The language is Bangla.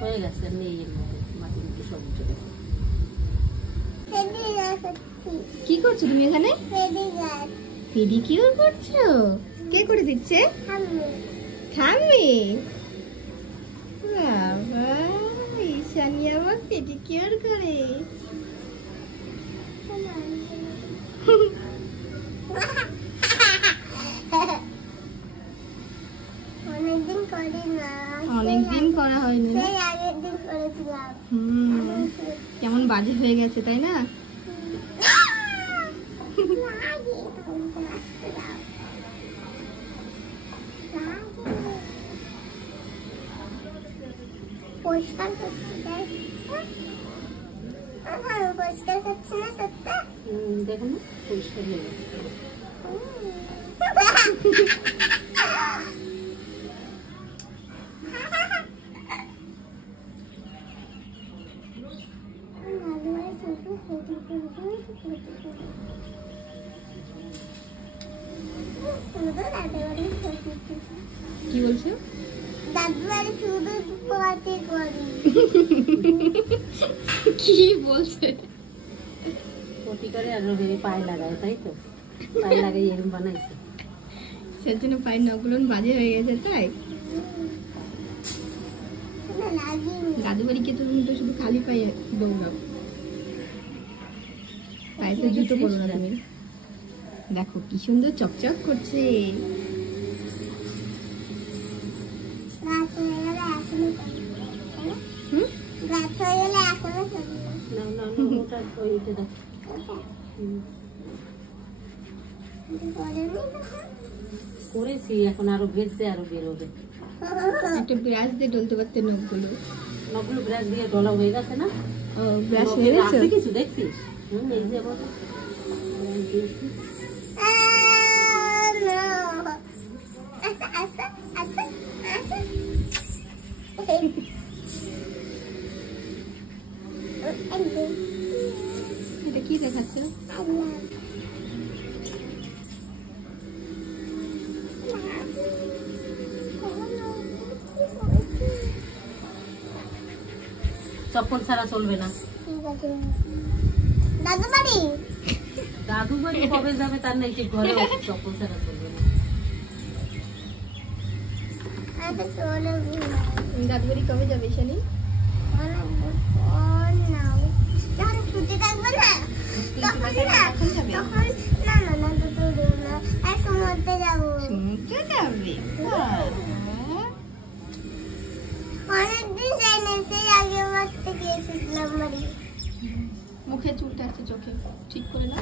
হয়ে গেছে নেই কি করছো তুমি এখানে? পেডিকিউর করছো? কে করে দিচ্ছে? ঠাম্মি। বাবা, ঈশানী আবার পেডিকিউর করে। অনেকদিন করা হয়নি। কেমন বাজে হয়ে গেছে তাই না? পরিষ্কার করছি পরিষ্কার করছি না সত্য দেখুন পরিষ্কার হয়ে গেছে কি বলছো? কি বলছে? পটি করে আর পায়ে লাগায় তাই তো পায়ে লাগাই এরকম বানাইছে সেজন্য পায়ের নখগুলো বাজে হয়ে গেছে তাই? দাদু বাড়িকে তুমি তো শুধু খালি পায়ে দৌড়াও, পায়ে তো জুতো পরো না তুমি। দেখো কি সুন্দর চকচক করছে। করেছি এখন আরো ভেজছে আরো বেরোবে। একটা ব্রাশ দিয়ে ডলতে পারতে নখগুলো। নখগুলো ব্রাশ দিয়ে ডলা হয়ে গেছে না? ও ব্রাশ হয়ে গেছে কিছু দেখছিস? এই যে আবার এটা কি দেখাচ্ছে? চপ্পল ছাড়া চলবে না। দাদু বাড়ি দাদু বাড়ি কবে যাবে তার নাই, ঘরে চপ্পল ছাড়া চলবে না। দাদু বাড়ি কবে যাবে শানি? ছুটি থাকবে না তখন সমুদ্রে যাবো। সমুদ্রে যাবে? অনেকদিন যাই না, সেই আগের বার থেকে এসেছিলাম বাড়ি। মুখে চুলটা আছে চোখে ঠিক করে না।